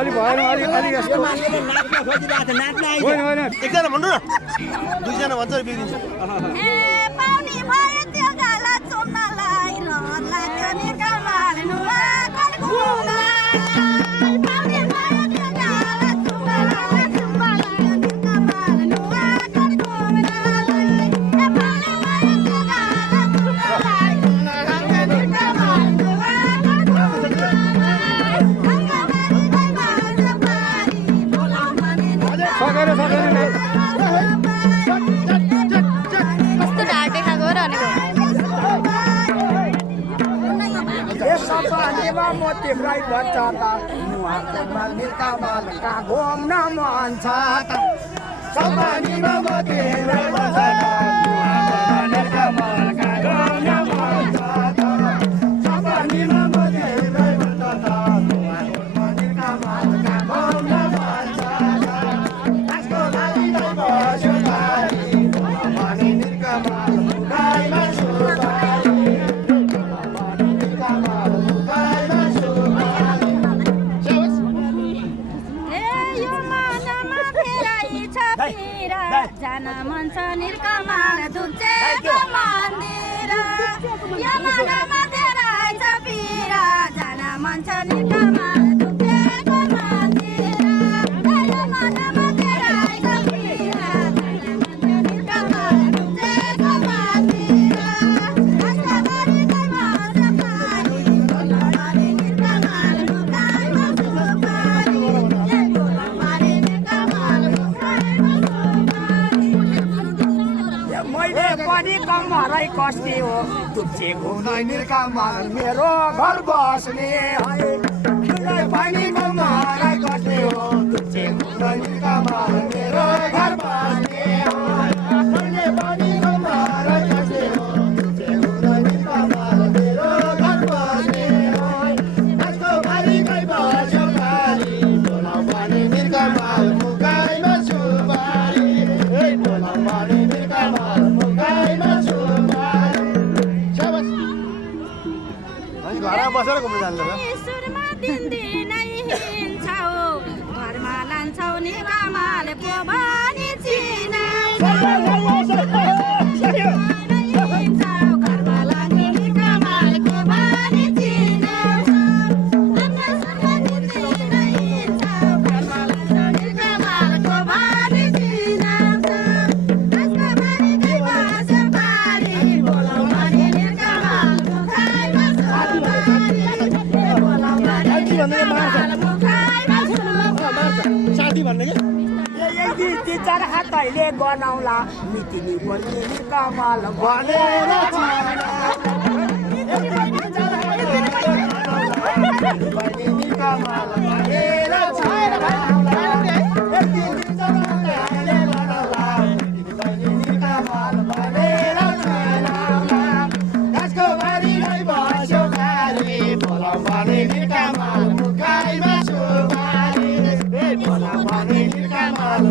अलि भएन अलि यस्तो एकजना भन्नु न दुईजना भन्छ बिग्रिन्छ तिम्रै बच्चा त मुहामा मिल्का बालका घुम न मन छ त सपानीमा म तिम्रै बच्चा त मुहामा मिल्का बालका घुम न मन छ त सपानीमा म तिम्रै बच्चा त मुहामा मिल्का बालका घुम न मन छ त आजको लागि नै बस्यो तारी मुहामा मिल्का बालका गाईमा सुपारी जान मन छ निर्कमाल दुब्जेको मन्दिर यो मनमा तेरा छ पिरा जान मन छ निर्कमाल दुब्जेको मन्दिर यो मनमा तेरा छ पिरा निर्कमाल दुब्जेको मन्दिर आस्था गरी दैमा सफारी बोलामारे निर्कमाल मुकाइमा सुपारी बोलामारे निर्कमाल मुकाइमा मैले पनि कमरै कस्ने हो दुब्जे घुम्दै निर्कामाल मेरो घर बस्ने है मैले पनि कमरै कस्ने हो दुब्जे घुम्दै निर्कामाल मेरो घर बस्ने है मैले पनि कमरै कस्ने हो दुब्जे घुम्दै निर्कामाल मेरो घर बस्ने है आजको भारी गई बस्यो खाली बोलाउने निर्कामाल मुकाइमा सुपारी बोलाउने निर्कामाल घरमा बसेर घुम्न जान्छ सुरमा दिनदिनै हिँड्छौ घरमा लान्छौ नि कमाले पो भनी चिनाउँछौ घरमा लाने नि कमालेको भनी चिनाउँछौ सुरमा दिनदिनै हिँड्छौ घरमा लान्छौ नि कमालेको भनी चिनाउँछौ आजको बारी गई बस्यो पारी बोलाउने नि कमाल मुखाइमा साथी भन्ने के यदि चार हातैले गनाउला मितिनी पनि कमाल भनेर कमाल भनेर आजको बारी नै बस्यो खाली बोलाउने निर्कामाल मुकाइमा सुपारी बोलाउने निर्कामाल